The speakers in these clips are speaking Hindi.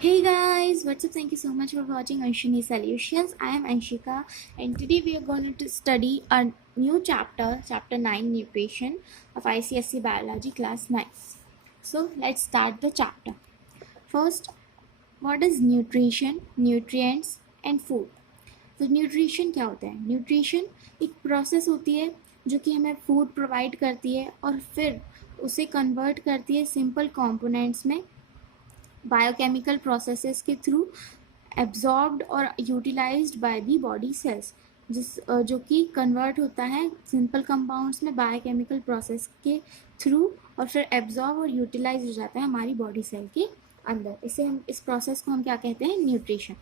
Hey guys, what's up? Thank you so much for watching Anshini Solutions. I am Anshika, and today we are going to study a new chapter, chapter 9, Nutrition of ICSE Biology Class 9. So let's start the chapter. First, what is nutrition, nutrients and food? तो न्यूट्रिशन क्या होता है? न्यूट्रिशन एक प्रोसेस होती है जो कि हमें फूड प्रोवाइड करती है और फिर उसे कन्वर्ट करती है सिंपल कंपोनेंट्स में बायोकेमिकल प्रोसेसेस के थ्रू एब्जॉर्ब्ड और utilised by the body cells, जो कि कन्वर्ट होता है सिंपल कंपाउंड्स में बायोकेमिकल प्रोसेस के थ्रू और फिर एब्जॉर्ब और यूटिलाइज हो जाता है हमारी बॉडी सेल के अंदर. इस प्रोसेस को हम क्या कहते हैं? न्यूट्रिशन.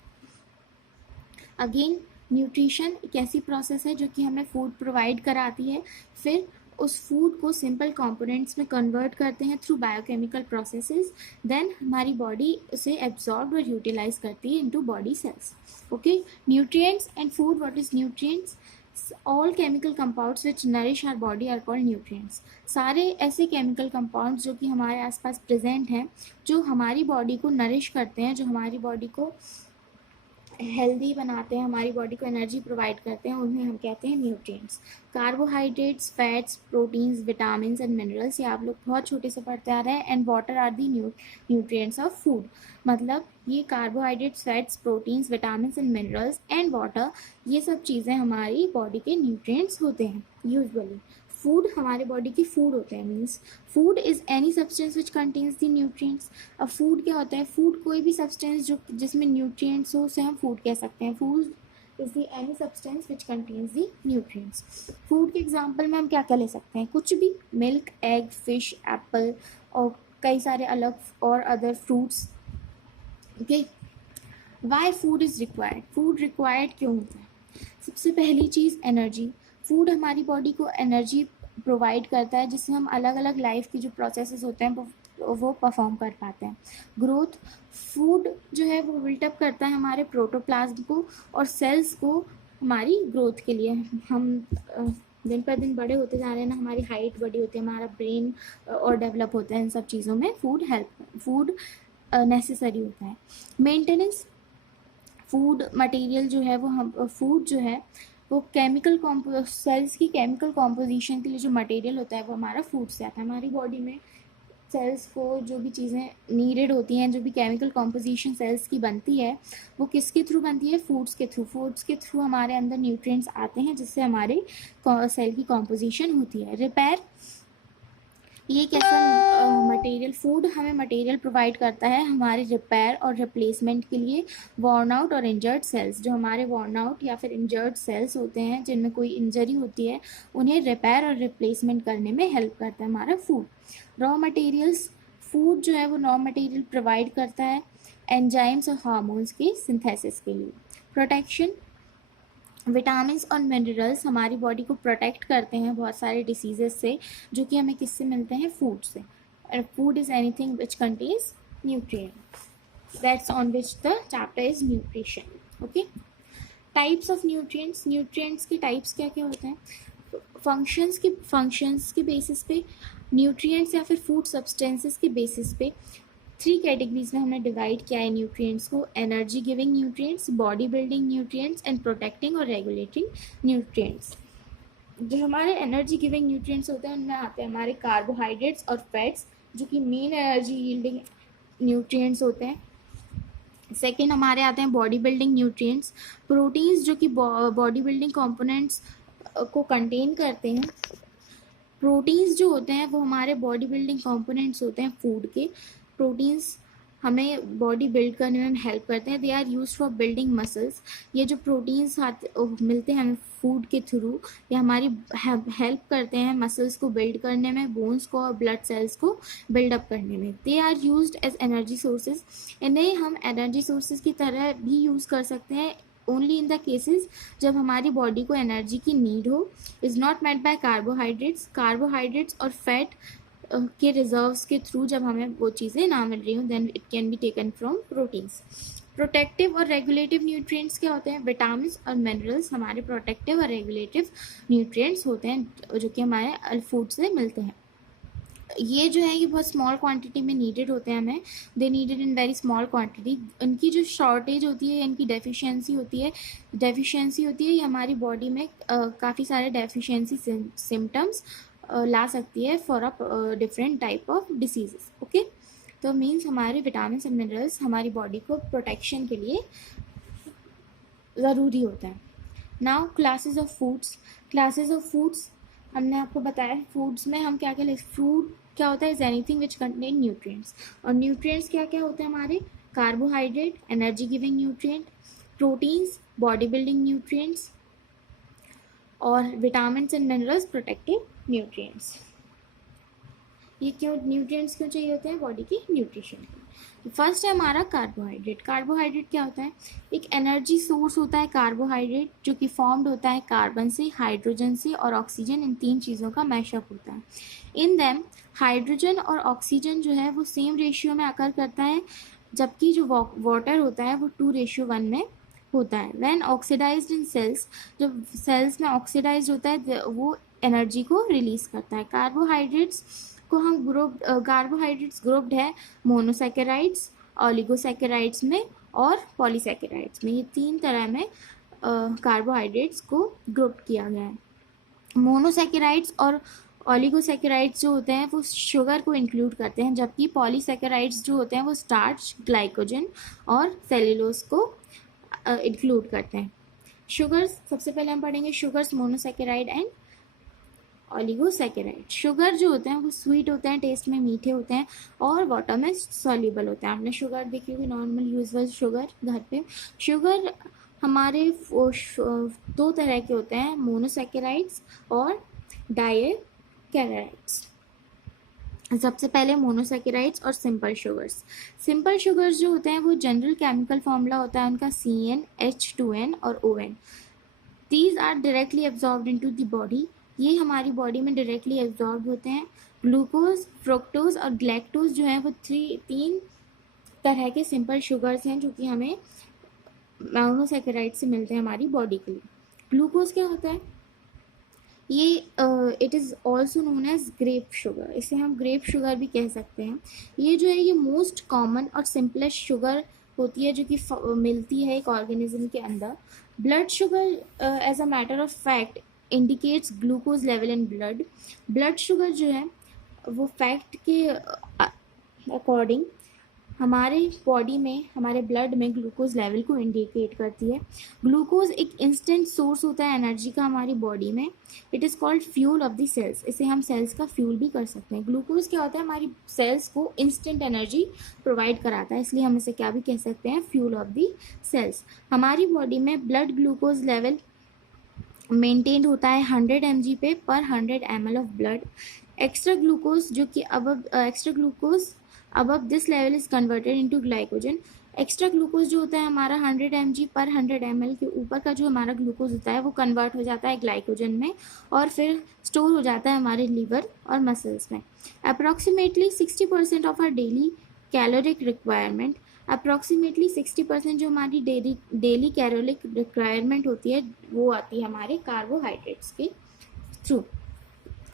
अगेन, न्यूट्रिशन एक ऐसी प्रोसेस है जो कि हमें फूड प्रोवाइड कराती है, फिर उस फूड को सिंपल कंपोनेंट्स में कन्वर्ट करते हैं थ्रू बायोकेमिकल प्रोसेसेस, देन हमारी बॉडी उसे एब्जॉर्ब और यूटिलाइज करती है into body cells. Okay, nutrients and food. What is nutrients? All chemical compounds which nourish our body are called nutrients. सारे ऐसे केमिकल कंपाउंड्स जो कि हमारे आसपास प्रेजेंट हैं, जो हमारी बॉडी को नरिश करते हैं, जो हमारी बॉडी को हेल्दी बनाते हैं, हमारी बॉडी को एनर्जी प्रोवाइड करते हैं, उन्हें हम कहते हैं nutrients. Carbohydrates, fats, proteins, vitamins and minerals, ये आप लोग बहुत छोटे से पढ़ते आ रहे हैं. And water are the nutrients of food. मतलब ये carbohydrates, fats, proteins, vitamins and minerals and water, ये सब चीज़ें हमारी बॉडी के न्यूट्रिएंट्स होते हैं यूजुअली. फूड हमारे बॉडी की फूड होते हैं. Means food is any substance which contains the nutrients. अब फूड क्या होता है? फूड कोई भी सब्सटेंस जो जिसमें न्यूट्रिएंट्स हो उसे हम फूड कह सकते हैं. Food is the any substance which contains the nutrients. Food के एग्जांपल में हम क्या क्या ले सकते हैं? कुछ भी. मिल्क, एग, फिश, एप्पल और कई सारे अलग और other fruits. Okay, why food is required? Food required क्यों होता है? सबसे पहली चीज़ एनर्जी. फूड हमारी बॉडी को एनर्जी प्रोवाइड करता है जिससे हम अलग अलग लाइफ की जो प्रोसेसेस होते हैं वो परफॉर्म कर पाते हैं. ग्रोथ. फूड जो है वो बिल्टअप करता है हमारे प्रोटोप्लाज्म को और सेल्स को हमारी ग्रोथ के लिए. हम दिन पर दिन बड़े होते जा रहे हैं ना, हमारी हाइट बड़ी होती है, हमारा ब्रेन और डेवलप होता है. इन सब चीज़ों में फूड नेसेसरी होता है. मेंटेनेंस. फूड मटेरियल जो है वो हम फूड जो है वो सेल्स की केमिकल कॉम्पोजिशन के लिए जो मटेरियल होता है वो हमारा फूड से आता है. हमारी बॉडी में सेल्स को जो भी चीज़ें नीडेड होती हैं, जो भी केमिकल कॉम्पोजिशन सेल्स की बनती है, वो किसके थ्रू बनती है? फूड्स के थ्रू. फूड्स के थ्रू हमारे अंदर न्यूट्रिएंट्स आते हैं जिससे हमारे सेल की कॉम्पोजिशन होती है. रिपेयर. ये कैसा मटेरियल? फूड हमें मटेरियल प्रोवाइड करता है हमारे रिपेयर और रिप्लेसमेंट के लिए. वॉर्न आउट और इंजर्ड सेल्स. जो हमारे वॉर्न आउट या फिर इंजर्ड सेल्स होते हैं जिनमें कोई इंजरी होती है, उन्हें रिपेयर और रिप्लेसमेंट करने में हेल्प करता है हमारा फूड. Raw materials. फूड जो है वो रॉ मटेरियल प्रोवाइड करता है एंजाइम्स और हार्मोन्स के सिंथेसिस के लिए. प्रोटेक्शन. विटामिन्स और मिनरल्स हमारी बॉडी को प्रोटेक्ट करते हैं बहुत सारे डिसीजेस से, जो कि हमें किससे मिलते हैं? फूड से. Food is anything which contains nutrient. That's on which the chapter is nutrition. Okay, types of nutrients. Nutrients के टाइप्स क्या क्या होते हैं? फंक्शंस के बेसिस पे न्यूट्रिएंट्स या फिर फूड सब्सटेंसेस के बेसिस पे 3 कैटेगरीज में हमने डिवाइड किया है न्यूट्रिएंट्स को. Energy giving nutrients, body building nutrients and protecting और रेगुलेटिंग न्यूट्रिएंट्स. जो हमारे एनर्जी गिविंग न्यूट्रिएंट्स होते हैं उनमें आते हैं हमारे कार्बोहाइड्रेट्स और फैट्स, जो कि मेन एनर्जी यील्डिंग न्यूट्रिएंट्स होते हैं. सेकेंड हमारे आते हैं बॉडी बिल्डिंग न्यूट्रिएंट्स. प्रोटीन्स जो कि बॉडी बिल्डिंग कॉम्पोनेंट्स को कंटेन करते हैं. प्रोटीन्स जो होते हैं वो हमारे बॉडी बिल्डिंग कंपोनेंट्स होते हैं फूड के. प्रोटीन्स हमें बॉडी बिल्ड करने में हेल्प करते हैं. They are use for building muscles. ये जो प्रोटीन्स मिलते हैं हमें फूड के थ्रू, ये हमारी हेल्प करते हैं मसल्स को बिल्ड करने में, बोन्स को और ब्लड सेल्स को बिल्डअप करने में. They are used as energy sources. इन्हें हम एनर्जी सोर्सेज की तरह भी यूज़ कर सकते हैं ओनली इन द केसेस जब हमारी बॉडी को एनर्जी की नीड हो. Is not met by carbohydrates और फैट के रिजर्व्स के थ्रू जब हमें वो चीज़ें ना मिल रही हों, then it can be taken from proteins. Protective और रेगुलेटिव न्यूट्रिएंट्स क्या होते हैं? विटामिन्स और मिनरल्स हमारे प्रोटेक्टिव और रेगुलेटिव न्यूट्रिएंट्स होते हैं जो कि हमारे फूड से मिलते हैं. ये जो है ये बहुत स्मॉल क्वांटिटी में नीडेड होते हैं हमें, they needed in very small quantity. इनकी जो शॉर्टेज होती है, इनकी डेफिशिएंसी होती है, ये हमारी बॉडी में काफ़ी सारे डेफिशिएंसी सिम्टम्स ला सकती है for a different type of diseases. Okay, तो मीन्स हमारे विटामिन एंड मिनरल्स हमारी बॉडी को प्रोटेक्शन के लिए ज़रूरी होता है। नाउ क्लासेस ऑफ फूड्स हमने आपको बताया फूड्स में हम क्या क्या ले, फूड क्या होता है, is anything which contain nutrients. और न्यूट्रिएंट्स क्या क्या होते हैं हमारे, carbohydrate energy giving nutrient, proteins body building nutrients, और vitamin and minerals protective nutrients. ये क्यों न्यूट्रिएंट्स क्यों चाहिए होते हैं बॉडी की न्यूट्रिशन के लिए। फर्स्ट है हमारा कार्बोहाइड्रेट। कार्बोहाइड्रेट क्या होता है, एक एनर्जी सोर्स होता है कार्बोहाइड्रेट, जो कि फॉर्म्ड होता है कार्बन से, हाइड्रोजन से और ऑक्सीजन, इन तीन चीज़ों का मैशअप होता है। इन दैम हाइड्रोजन और ऑक्सीजन जो है वो सेम रेशियो में अकर करता है, जबकि जो वाटर होता है वो 2:1 में होता है। व्हेन ऑक्सीडाइज्ड इन सेल्स, जब सेल्स में ऑक्सीडाइज होता है वो एनर्जी को रिलीज करता है। कार्बोहाइड्रेट्स को हम कार्बोहाइड्रेट्स ग्रुप्ड है मोनोसैकेराइड्स, ऑलिगोसैकेराइड्स में और पॉलीसैकेराइड्स में। ये तीन तरह में कार्बोहाइड्रेट्स को ग्रुप किया गया है। मोनोसैकेराइड्स और ऑलिगोसैकेराइड्स जो होते हैं वो शुगर को इंक्लूड करते हैं, जबकि पॉलीसैकेराइड्स जो होते हैं वो स्टार्च, ग्लाइकोजन और सेल्यूलोज को इंक्लूड करते हैं। शुगर्स सबसे पहले हम पढ़ेंगे शुगर्स, मोनोसैकेराइड एंड ऑलिगोसैकेराइड। शुगर जो होते हैं वो स्वीट होते हैं, टेस्ट में मीठे होते हैं और वाटर में सॉल्युबल होते हैं। आपने शुगर देखी होगी, नॉर्मल यूजुअल शुगर घर पे। शुगर हमारे दो तरह के होते हैं, मोनोसैकेराइड्स और डाइसैकेराइड्स। सबसे पहले मोनोसैकेराइड्स और सिंपल शुगर्स। सिंपल शुगर्स जो होते हैं वो जनरल केमिकल फॉर्मूला होता है उनका CnH2n और ON। These are directly absorbed into the body, ये हमारी बॉडी में डायरेक्टली एब्जॉर्ब होते हैं। ग्लूकोज, फ्रुक्टोज और ग्लैक्टोज जो है वो तीन तरह के सिंपल शुगर्स हैं जो कि हमें मोनोसैकेराइड से मिलते हैं हमारी बॉडी के लिए। ग्लूकोज क्या होता है, ये it is also known as grape sugar, इसे हम ग्रेप शुगर भी कह सकते हैं। ये जो है ये मोस्ट कॉमन और सिंपलेस्ट शुगर होती है जो कि मिलती है एक ऑर्गेनिज्म के अंदर। Blood sugar as a matter of fact indicates glucose level in blood. Blood sugar जो है वो फैक्ट के अकॉर्डिंग हमारे बॉडी में, हमारे ब्लड में ग्लूकोज लेवल को इंडिकेट करती है। ग्लूकोज एक इंस्टेंट सोर्स होता है एनर्जी का हमारी बॉडी में। It is called fuel of the cells, इसे हम सेल्स का फ्यूल भी कर सकते हैं। ग्लूकोज क्या होता है, हमारी सेल्स को इंस्टेंट एनर्जी प्रोवाइड कराता है, इसलिए हम इसे क्या भी कह सकते हैं, फ्यूल ऑफ द सेल्स। हमारी बॉडी में ब्लड ग्लूकोज लेवल मेंटेन्ड होता है 100 mg पे पर 100 ml of blood. Extra glucose जो कि above this level is converted into glycogen। Extra glucose जो होता है हमारा 100 mg पर 100 ml के ऊपर का जो हमारा ग्लूकोज होता है वो कन्वर्ट हो जाता है ग्लाइकोजन में और फिर स्टोर हो जाता है हमारे लीवर और मसल्स में। Approximately 60% of our daily caloric requirement, approximately 60% जो हमारी डेली कैलोरिक रिक्वायरमेंट होती है वो आती है हमारे कार्बोहाइड्रेट्स के थ्रू।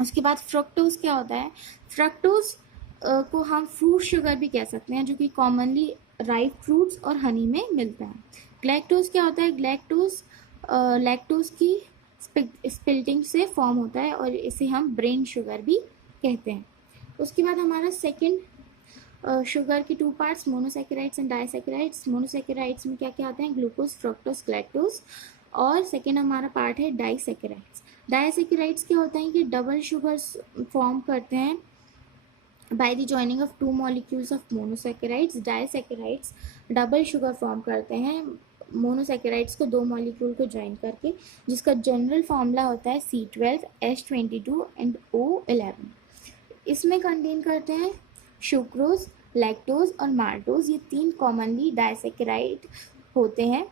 उसके बाद फ्रक्टोज क्या होता है, फ्रक्टोज को हम फ्रूट शुगर भी कह सकते हैं जो कि कॉमनली राइप फ्रूट्स और हनी में मिलता है। ग्लैक्टोज क्या होता है, ग्लैक्टोज लैक्टोज की स्पिल्टिंग से फॉर्म होता है और इसे हम ब्रेन शुगर भी कहते हैं। उसके बाद हमारा सेकेंड शुगर की 2 parts, monosaccharides and disaccharides. Monosaccharides में क्या क्या आते हैं, ग्लूकोज, फ्रक्टोज, ग्लैक्टोज, और सेकेंड हमारा पार्ट है डाइसैकेराइड्स। डाइसैकेराइड्स क्या होता है कि डबल शुगर्स फॉर्म करते हैं by the joining of 2 molecules of monosaccharides. Disaccharides double sugar form करते हैं मोनोसैकेराइड्स को 2 मॉलिक्यूल को ज्वाइन करके, जिसका जनरल फॉर्मूला होता है C12, H22 एंड O11। इसमें कंटेन करते हैं सुक्रोज, लैक्टोज और माल्टोज, ये 3 कॉमनली डाइसैकेराइड होते हैं,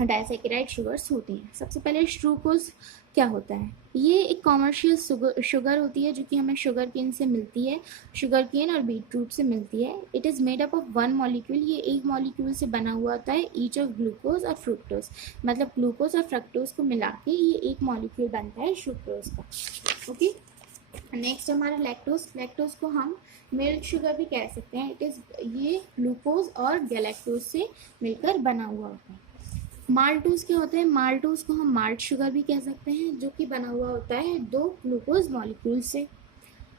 डाइसैकेराइड शुगर्स होती हैं। सबसे पहले सुक्रोज क्या होता है, ये एक कॉमर्शियल शुगर होती है जो कि हमें शुगर केन से मिलती है, शुगर केन और बीटरूट से मिलती है। It is made up of 1 molecule, ये एक मॉलिक्यूल से बना हुआ होता है, ईच ऑफ ग्लूकोज और फ्रुक्टोज, मतलब ग्लूकोज और फ्रक्टोज को मिला के ये एक मॉलिक्यूल बनता है सुक्रोज का। ओके, नेक्स्ट हमारा लैक्टोज। लैक्टोज को हम मिल्क शुगर भी कह सकते हैं। इट इज़, ये ग्लूकोज और गैलेक्टोज से मिलकर बना हुआ होता है। माल्टोज क्या होते हैं? माल्टोज को हम माल्ट शुगर भी कह सकते हैं, जो कि बना हुआ होता है 2 ग्लूकोज मॉलिक्यूल से।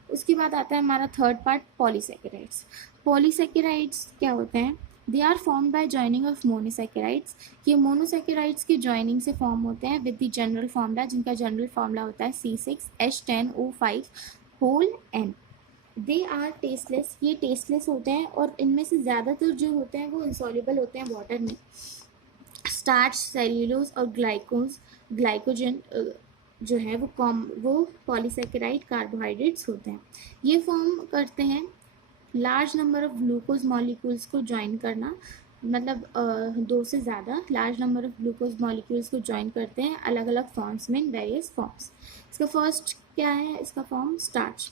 उसके बाद आता है हमारा थर्ड पार्ट, पॉलीसेकेराइड्स। पॉलीसेकेराइड्स क्या होते हैं? They are form by joining of monosaccharides. ये मोनोसेकेराइड्स की जॉइनिंग से फॉर्म होते हैं विद द जनरल फार्मूला, जिनका जनरल फार्मूला होता है C6H10O5 whole N। They are tasteless. ये टेस्टलेस होते हैं और इनमें से ज़्यादातर जो होते हैं वो इंसॉल्युबल होते हैं वाटर में। स्टार्च, सेल्यूलोज और ग्लाइकोजन जो है वो पॉलीसेकेराइड कार्बोहाइड्रेट्स होते हैं। ये फॉर्म करते हैं large number of glucose molecules को ज्वाइन करना, मतलब 2 से ज़्यादा large number of glucose molecules को ज्वाइन करते हैं अलग अलग फॉर्म्स में, इन वेरियस फॉर्म्स। इसका फर्स्ट क्या है? इसका फॉर्म स्टार्च।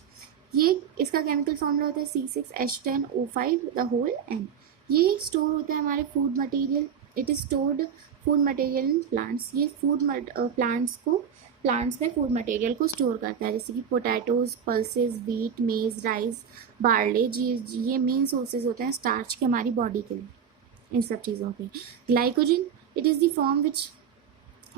ये इसका केमिकल फॉर्मूला होता है C6H10O5 द होल N। ये स्टोर होता है हमारे food material. It is stored food material in plants. ये प्लांट्स में फूड मटेरियल को स्टोर करता है, जैसे कि पोटैटोज, पल्सेस, व्हीट, मेज, राइस, बार्ले। ये मेन सोर्सेज होते हैं स्टार्च के हमारी बॉडी के लिए, इन सब चीज़ों के। Glycogen, it is the form which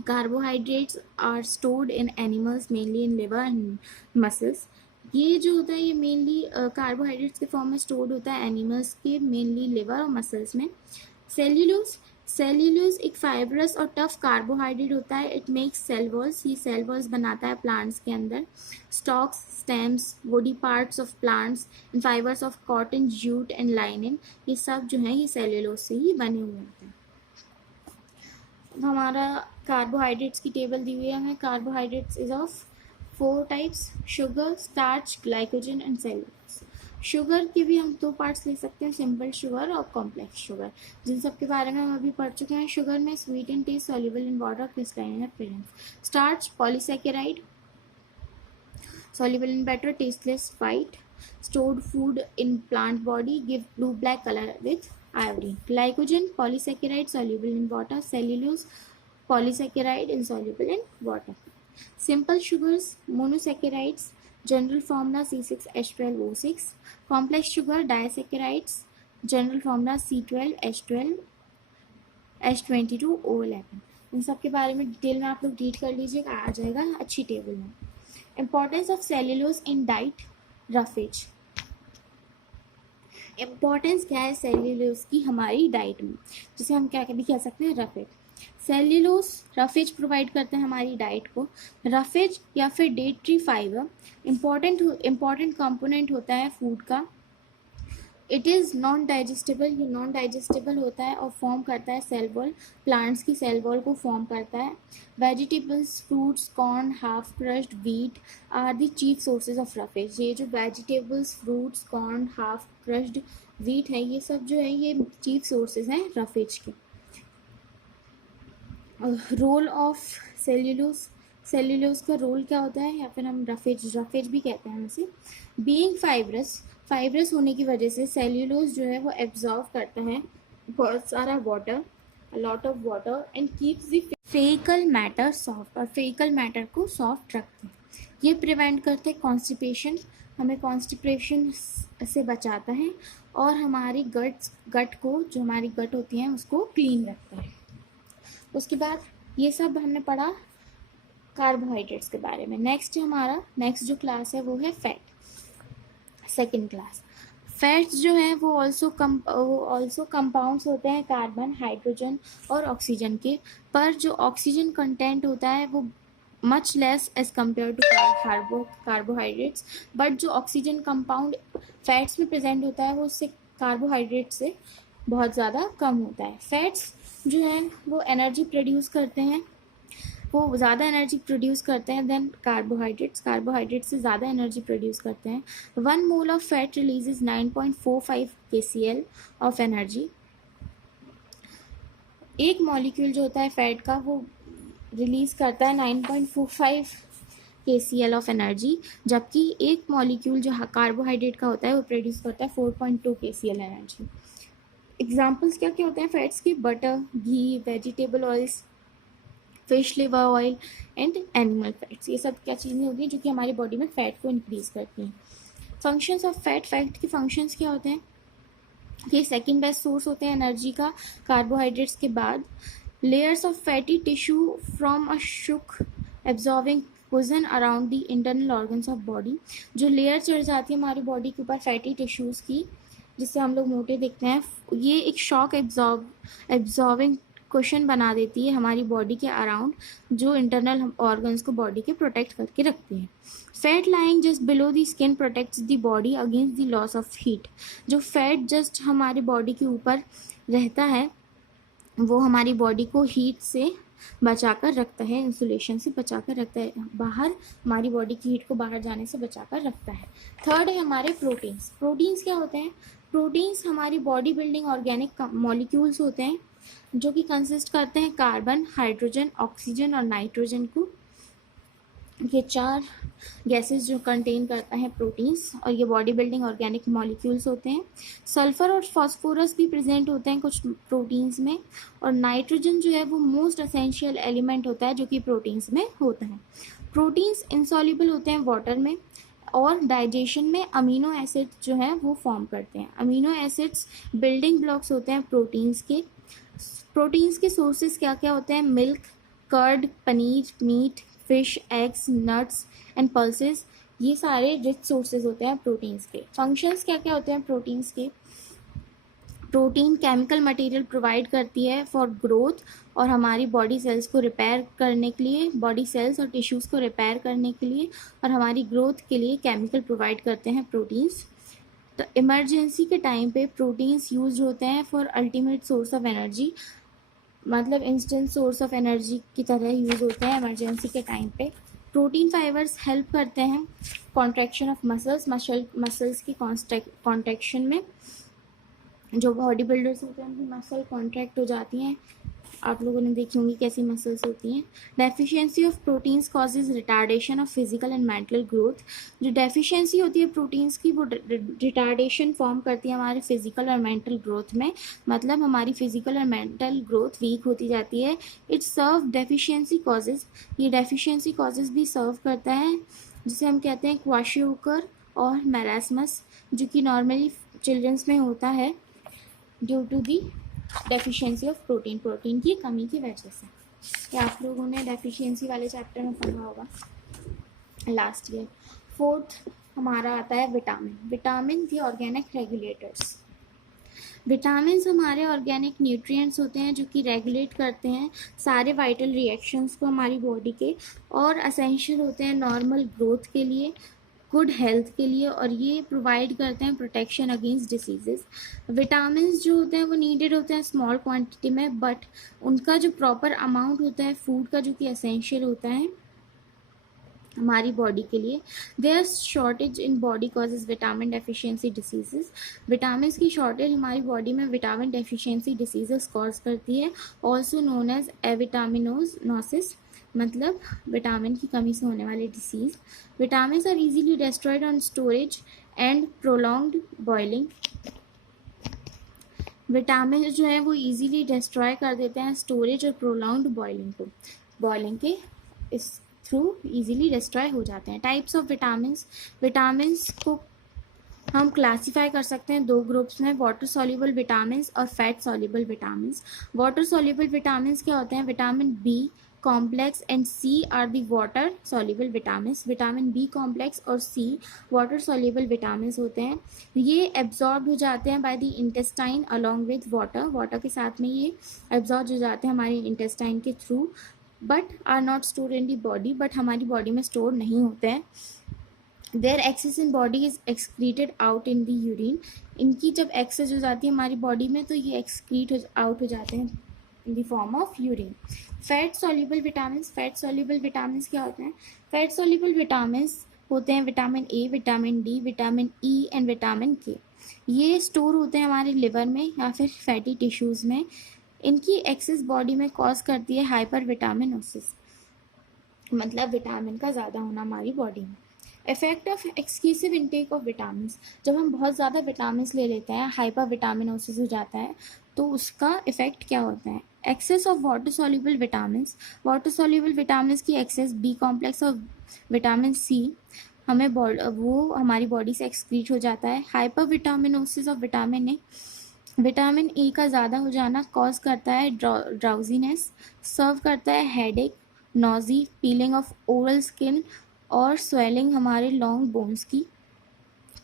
carbohydrates are stored in animals, mainly in liver and muscles. ये जो होता है ये मेनली कार्बोहाइड्रेट्स के फॉर्म में स्टोर्ड होता है एनिमल्स के मेनली लिवर और मसल्स में। सेल्यूलोज, सेल्यूलोज एक फाइब्रस और टफ कार्बोहाइड्रेट होता है। It makes cell walls. ये सेल वॉल्स बनाता है प्लांट्स के अंदर। Stalks, stems, body parts of plants and fibres of cotton, jute and linen, ये सब जो है ये सेल्यूलोज से ही बने हुए होते हैं। हमारा कार्बोहाइड्रेट्स की टेबल दी हुई है हमें। Carbohydrates is of 4 types, sugar, starch, glycogen and cellulose. Sugar के भी हम 2 पार्ट्स ले सकते हैं, सिंपल शुगर और कॉम्प्लेक्स शुगर, जिन सब के बारे में हम अभी पढ़ चुके हैं। शुगर में sweet in taste, soluble in water, crystalline appearance. Starch, polysaccharide, soluble in better, tasteless, white, stored food in plant body, give blue black color with iodine. Glycogen, polysaccharide, soluble in water. Cellulose, polysaccharide, insoluble in water. Simple sugars, monosaccharides, general formula C6H12O6. Complex sugar, disaccharides, general formula C12H12H22O11. इन सब के बारे में डिटेल में आप लोग रीड कर लीजिएगा, आ जाएगा अच्छी टेबल में। Importance of cellulose in diet, roughage. Importance क्या है सेल्यूलोज की हमारी डाइट में, जिसे हम क्या भी कह सकते हैं, रफेज। सेल्यूलोज रफेज प्रोवाइड करते हैं हमारी डाइट को। रफेज या फिर dietary fibre important component होता है फूड का। इट इज़ नॉन डाइजेस्टेबल, ये नॉन डाइजेस्टेबल होता है और फॉर्म करता है सेल वॉल, प्लांट्स की सेल वॉल को फॉर्म करता है। Vegetables, fruits, corn, half crushed wheat are the chief sources of roughage. ये जो vegetables, fruits, corn, half crushed wheat है, ये सब जो है ये चीफ सोर्सेज हैं रफेज के। रोल ऑफ सेल्यूलोज, सेल्यूलोज का रोल क्या होता है, या फिर हम रफेज भी कहते हैं उसे। बीइंग फाइब्रस होने की वजह से सेल्यूलोज जो है वो एब्जॉर्व करता है बहुत सारा water, lot of water, and keeps the faecal matter soft, और फेकल मैटर को सॉफ्ट रखते हैं। ये प्रिवेंट करते हैं कॉन्स्टिपेशन, हमें कॉन्स्टिपेशन से बचाता है, और हमारी गट को, जो हमारी गट होती है उसको क्लीन रखता है। उसके बाद ये सब हमने पढ़ा कार्बोहाइड्रेट्स के बारे में। नेक्स्ट जो क्लास है वो है फैट, सेकेंड क्लास। फैट्स जो हैं वो ऑल्सो कंपाउंड्स होते हैं कार्बन, हाइड्रोजन और ऑक्सीजन के, पर जो ऑक्सीजन कंटेंट होता है वो much less as compare to carbohydrates, but जो ऑक्सीजन कंपाउंड फैट्स में प्रेजेंट होता है वो उससे कार्बोहाइड्रेट से बहुत ज़्यादा कम होता है। फैट्स जो हैं वो एनर्जी प्रोड्यूस करते हैं, वो ज़्यादा एनर्जी प्रोड्यूस करते हैं देन कार्बोहाइड्रेट्स से ज़्यादा एनर्जी प्रोड्यूस करते हैं। 1 mole of fat releases 9.45 kcal of energy. एक मॉलिक्यूल जो होता है फैट का वो रिलीज करता है 9.45 kcal ऑफ एनर्जी, जबकि एक मॉलिक्यूल जो कार्बोहाइड्रेट का होता है वो प्रोड्यूस करता है 4.2 kcal एनर्जी। एग्जाम्पल्स क्या क्या होते हैं फैट्स के? Butter, ghee, vegetable oils, fish liver oil and animal fats. ये सब क्या चीज़ें होगी जो कि हमारी बॉडी में फैट को इंक्रीज करती हैं। फंक्शंस ऑफ फैट, फैट के फंक्शंस क्या होते हैं कि सेकंड बेस्ट सोर्स होते हैं एनर्जी का कार्बोहाइड्रेट्स के बाद। Layers of fatty tissue from a shock absorbing cushion around the internal organs of body. जो लेयर चढ़ जाती है हमारी बॉडी के ऊपर फैटी टिश्यूज़ की, जिससे हम लोग मोटे दिखते हैं, ये एक शॉक एब्जॉर्बिंग क्वेश्चन बना देती है हमारी बॉडी के अराउंड, जो इंटरनल ऑर्गन्स को बॉडी के प्रोटेक्ट करके रखती है। Fat lying just below the skin protects the body against the loss of heat. जो फैट जस्ट हमारी बॉडी के ऊपर रहता है वो हमारी बॉडी को हीट से बचाकर रखता है, इंसुलेशन से बचाकर रखता है, बाहर हमारी बॉडी की हीट को बाहर जाने से बचाकर रखता है। थर्ड है हमारे प्रोटीन्स। प्रोटीन्स क्या होते हैं? प्रोटीन्स हमारी बॉडी बिल्डिंग ऑर्गेनिक मॉलिक्यूल्स होते हैं जो कि कंसिस्ट करते हैं कार्बन, हाइड्रोजन, ऑक्सीजन और नाइट्रोजन को। ये 4 गैसेस जो कंटेन करता है प्रोटीन्स, और ये बॉडी बिल्डिंग ऑर्गेनिक मॉलिक्यूल्स होते हैं। सल्फर और फास्फोरस भी प्रेजेंट होते हैं कुछ प्रोटीन्स में, और नाइट्रोजन जो है वो मोस्ट एसेंशियल एलिमेंट होता है जो कि प्रोटीन्स में होता है। प्रोटीन्स इंसॉल्युबल होते हैं वाटर में, और डाइजेशन में अमीनो एसिड जो है वो फॉर्म करते हैं। अमीनो एसिड्स बिल्डिंग ब्लॉक्स होते हैं प्रोटीन्स के। प्रोटीन्स के सोर्सेज क्या क्या होते हैं? Milk, curd, paneer, meat, fish, eggs, nuts and pulses, ये सारे रिच सोर्सेज होते हैं प्रोटीन्स के। फंक्शंस क्या क्या होते हैं प्रोटीन्स के? प्रोटीन केमिकल मटेरियल प्रोवाइड करती है फॉर ग्रोथ, और हमारी बॉडी सेल्स को रिपेयर करने के लिए, बॉडी सेल्स और टिश्यूज़ को रिपेयर करने के लिए और हमारी ग्रोथ के लिए केमिकल प्रोवाइड करते हैं प्रोटीन्स। तो इमरजेंसी के टाइम पे प्रोटीन्स यूज होते हैं for ultimate source of energy, मतलब इंस्टेंट सोर्स ऑफ एनर्जी की तरह यूज़ होते हैं इमरजेंसी के टाइम पे। प्रोटीन फाइबर्स हेल्प करते हैं कॉन्ट्रैक्शन ऑफ मसल्स की कॉन्ट्रैक्शन में। जो बॉडी बिल्डर्स होते हैं उनकी मसल कॉन्ट्रैक्ट हो जाती हैं, आप लोगों ने देखी होंगी कैसी मसल्स होती हैं। Deficiency of proteins causes retardation of physical and mental growth. जो डेफिशिएंसी होती है प्रोटीन्स की वो रिटार्डेशन फॉर्म करती है हमारे फिजिकल और मेंटल ग्रोथ में, मतलब हमारी फिजिकल और मेंटल ग्रोथ वीक होती जाती है। इट सर्व डेफिशिएंसी कॉजेज, ये डेफिशिएंसी कॉजेज भी सर्व करता है, जिसे हम कहते हैं क्वाशियोकर और मैरास्मस, जो कि नॉर्मली चिल्ड्रंस में होता है due to the deficiency of protein, protein की कमी की वजह से। ये आप लोगों ने डेफिशिएंसी वाले चैप्टर में पढ़ा होगा लास्ट ईयर। फोर्थ हमारा आता है विटामिन। विटामिन दी ऑर्गेनिक रेगुलेटर्स। विटामिन हमारे ऑर्गेनिक न्यूट्रिएंट्स होते हैं जो कि रेगुलेट करते हैं सारे वाइटल रिएक्शंस को हमारी बॉडी के, और असेंशियल होते हैं नॉर्मल ग्रोथ के लिए, गुड हेल्थ के लिए, और ये प्रोवाइड करते हैं प्रोटेक्शन अगेंस्ट डिसीजेस। विटामिन जो होते हैं वो नीडेड होते हैं स्मॉल क्वांटिटी में, बट उनका जो प्रॉपर अमाउंट होता है फूड का जो कि एसेंशियल होता है हमारी बॉडी के लिए। Their shortage in body causes vitamin deficiency diseases. Vitamin की शॉर्टेज हमारी बॉडी में विटामिन डेफिशिएंसी डिसीजेस कॉज करती है, ऑल्सो नोन एज एविटामिनोसिस, मतलब विटामिन की कमी से होने वाली disease. Vitamin are easily destroyed on storage and prolonged boiling. Vitamin जो है वो इजीली डिस्ट्रॉय कर देते हैं स्टोरेज और प्रोलॉन्ग्ड बॉइलिंग को, बॉइलिंग के इस थ्रू इजीली डिस्ट्रॉय हो जाते हैं। टाइप्स ऑफ विटामिन्स को हम क्लासीफाई कर सकते हैं 2 ग्रुप्स में, वाटर सॉल्युबल विटामिन्स और fat soluble vitamins. Water soluble vitamins क्या होते हैं? Vitamin B complex and C are the water soluble vitamins. Vitamin B complex और सी वाटर सॉल्युबल विटामिन्स होते हैं। ये एब्जॉर्ब हो जाते हैं by the intestine along with water, water के साथ में ये एब्जॉर्ब हो जाते हैं हमारे इंटेस्टाइन के through, but are not store in the body, but हमारी बॉडी में स्टोर नहीं होते हैं। Their excess in body is excreted out in the urine. इनकी जब एक्सेस हो जाती है हमारी बॉडी में तो ये एक्सक्रीट आउट हो जाते हैं in the form of urine. Fat soluble vitamins. Fat soluble vitamins क्या होते हैं? फैट सॉल्युबल विटामिन्स होते हैं vitamin A, vitamin D, vitamin E and vitamin के। ये स्टोर होते हैं हमारे लिवर में या फिर फैटी टिश्यूज़ में। इनकी एक्सेस बॉडी में कॉज करती है हाइपर विटामिनोसिस, मतलब विटामिन का ज़्यादा होना हमारी बॉडी में। Effect of excessive intake of vitamin. जब हम बहुत ज़्यादा विटामिन ले लेते हैं हाइपर विटामिनोसिस हो जाता है, तो उसका इफ़ेक्ट क्या होता है? Excess of water soluble vitamin की एक्सेस, बी कॉम्प्लेक्स और विटामिन सी हमें वो हमारी बॉडी से एक्सक्रीट हो जाता है। Hypervitaminosis of vitamin A का ज़्यादा हो जाना कॉज करता है ड्राउजीनेस, सर्व करता है headache, nausea, peeling of oral skin और स्वेलिंग हमारे लॉन्ग बोन्स की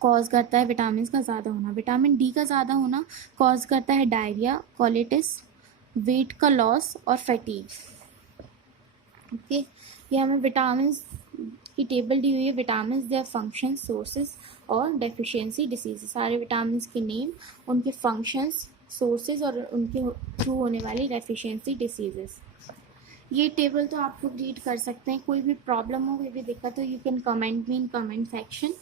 कॉज करता है विटामिन का ज़्यादा होना। विटामिन डी का ज़्यादा होना कॉज करता है डायरिया, कोलिटिस, वेट का लॉस और फैटीग। ओके, ये हमें विटामिन की टेबल दी हुई है। विटामिन, देयर फंक्शन, सोर्सेज और डेफिशिएंसी डिसीजेस। सारे विटामिन के नेम, उनके फंक्शंस, सोर्सेज और उनके थ्रू होने वाली डेफिशिएंसी डिसीजेस। ये टेबल तो आप लोग रीड कर सकते हैं। कोई भी प्रॉब्लम हो, कोई भी दिक्कत हो, you can comment me in comment section.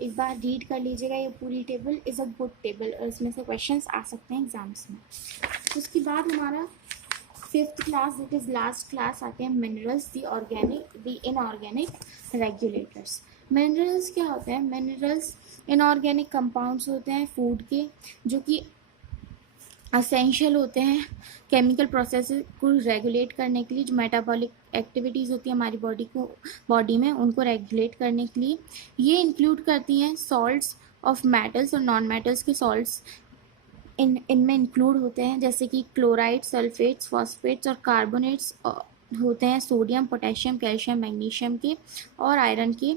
एक बार रीड कर लीजिएगा। ये पूरी table is a good table और इसमें से क्वेश्चंस आ सकते हैं एग्जाम्स में। उसके बाद हमारा 5th class, that is last class, आते हैं minerals, the inorganic regulators. Minerals क्या होते हैं? मिनरल्स इनऑर्गेनिक कंपाउंड्स होते हैं फूड के, जो कि असेंशियल होते हैं केमिकल प्रोसेस को रेगुलेट करने के लिए। जो मेटाबॉलिक एक्टिविटीज़ होती है हमारी बॉडी में, उनको रेगुलेट करने के लिए ये इंक्लूड करती हैं सॉल्ट्स ऑफ मेटल्स और नॉन मेटल्स के सॉल्ट्स इनमें इंक्लूड होते हैं, जैसे कि क्लोराइड, सल्फेट्स, फॉस्फेट्स और कार्बोनेट्स होते हैं, सोडियम, पोटेशियम, कैल्शियम, मैग्नीशियम के और आयरन के।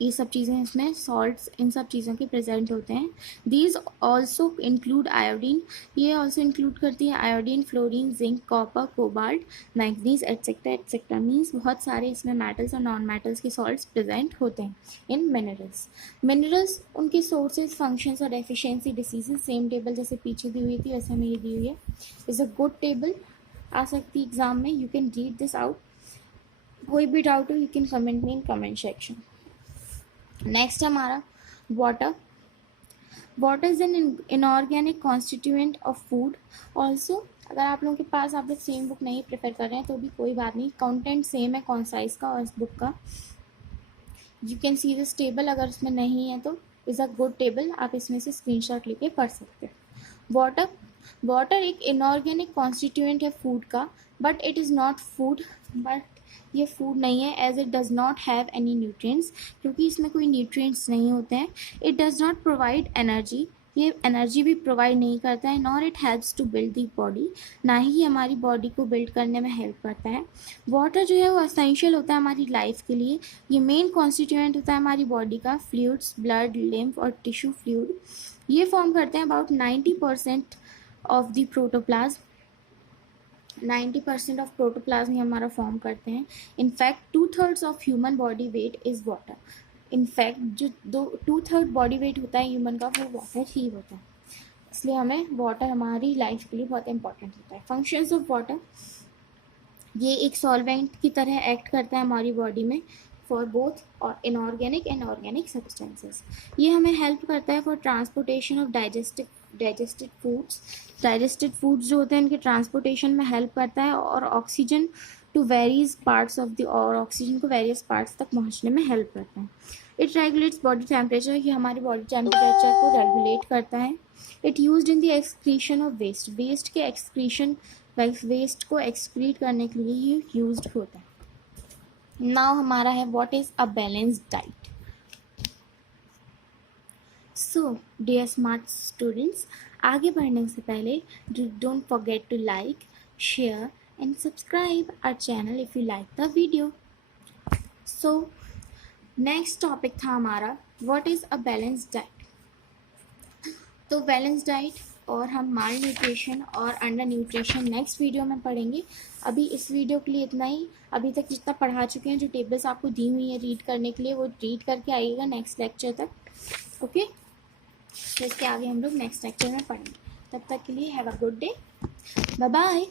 ये सब चीज़ें इसमें सॉल्ट्स इन सब चीज़ों के प्रेजेंट होते हैं। दीज ऑल्सो इंक्लूड आयोडीन, ये ऑल्सो इंक्लूड करती है iodine, fluorine, zinc, copper, cobalt, manganese etcetera etcetera. Means बहुत सारे इसमें मेटल्स और नॉन मेटल्स के सॉल्ट्स प्रेजेंट होते हैं इन मिनरल्स। उनके सोर्सेज, फंक्शंस और एफिशिएंसी डिसीजेज, सेम टेबल जैसे पीछे दी हुई थी वैसे हमें ये दी हुई है। इज़ अ गुड टेबल, आ सकती एग्जाम में। You can read this out. कोई भी डाउट हो you can comment me in comment section. Next हमारा water is an inorganic constituent of food also. अगर आप लोगों के पास, आप लोग सेम बुक नहीं प्रेफर कर रहे हैं तो भी कोई बात नहीं, कंटेंट सेम है कॉन्साइज का और इस बुक का। You can see this table, अगर उसमें नहीं है तो इज़ अ गुड टेबल, आप इसमें से स्क्रीनशॉट लेके पढ़ सकते हैं। वाटर एक इनऑर्गेनिक कॉन्स्टिट्यूएंट है फूड का, but it is not food, but ये फूड नहीं है, as it does not have any nutrients, क्योंकि इसमें कोई न्यूट्रिएंट्स नहीं होते हैं। It does not provide energy, ये एनर्जी भी प्रोवाइड नहीं करता है। Nor it helps to build the body, ना ही हमारी बॉडी को बिल्ड करने में हेल्प करता है। वाटर जो है वो असेंशियल होता है हमारी लाइफ के लिए। ये मेन कॉन्स्टिट्यूएंट होता है हमारी बॉडी का। फ्लूइड्स, ब्लड, लिम्फ और टिश्यू फ्लूइड ये फॉर्म करते हैं about 90% of the protoplasm. 90% of protoplasm हमारा फॉर्म करते हैं। In fact 2/3 of human body weight is water. In fact जो 2/3 बॉडी वेट होता है ह्यूमन का, वो वाटर ही होता है। इसलिए हमें वाटर हमारी लाइफ के लिए बहुत इंपॉर्टेंट होता है। फंक्शंस ऑफ वाटर, ये एक सॉल्वेंट की तरह एक्ट करता है हमारी बॉडी में फॉर बोथ और इनऑर्गेनिक एंड ऑर्गेनिक सब्सटेंसेस। ये हमें हेल्प करता है for transportation of digested foods जो होते हैं उनके ट्रांसपोर्टेशन में हेल्प करता है, और oxygen to various parts of the, और ऑक्सीजन को वेरियस पार्ट्स तक पहुंचने में हेल्प करता है। इट रेगुलेट्स बॉडी टेम्परेचर, ये हमारी बॉडी टेम्परेचर को रेगुलेट करता है। It used in the excretion of waste के एक्सक्रीशन, वेस्ट को एक्सक्रीट करने के लिए ये यूज्ड होता है। नाउ हमारा है what is a balanced diet. So dear smart students, आगे बढ़ने से पहले don't forget to like, share and subscribe our channel if you like the video. So next topic था हमारा what is a balanced diet. तो बैलेंस्ड डाइट और हम माल न्यूट्रिशन और अंडर न्यूट्रिशन नेक्स्ट वीडियो में पढ़ेंगे। अभी इस वीडियो के लिए इतना ही। अभी तक जितना पढ़ा चुके हैं, जो टेबल्स आपको दी हुई है रीड करने के लिए, वो रीड करके आइएगा नेक्स्ट लेक्चर तक। ओके, तो इसके आगे हम लोग नेक्स्ट लेक्चर में पढ़ेंगे। तब तक के लिए have a good day, bye bye.